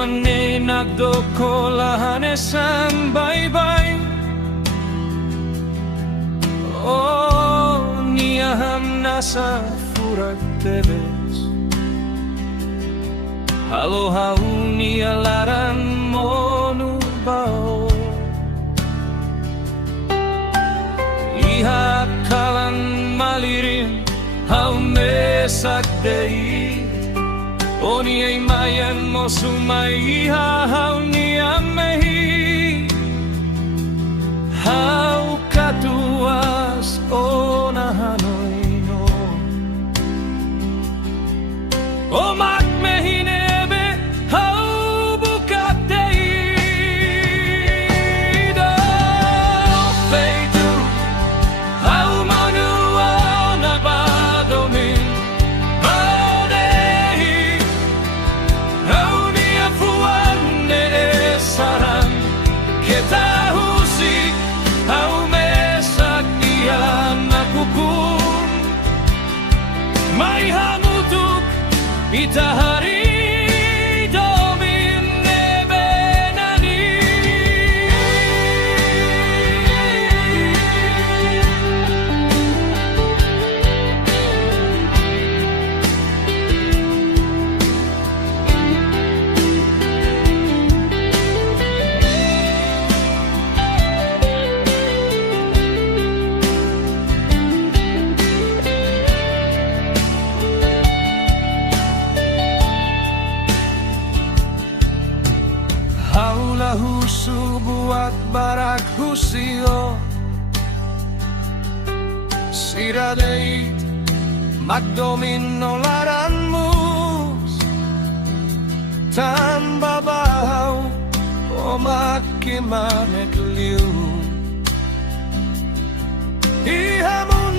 Wane nagdokolahan esang baybay. Oh, niyaham nasa furak tebes. Aloha unialaran mo nubao. Ihakalan malirin haumesak dei. Oni ay mayan mo sumay hau ni amehi. Hau katuas o na Hanoi no. O magmehinebe hau bukatei. Do feito hau manua na badomin. May hamutuk itahari domin nebenani. Husu buat barak husio Siradeit magdomino laranmus Tan babaw o makimanet liu Ihamu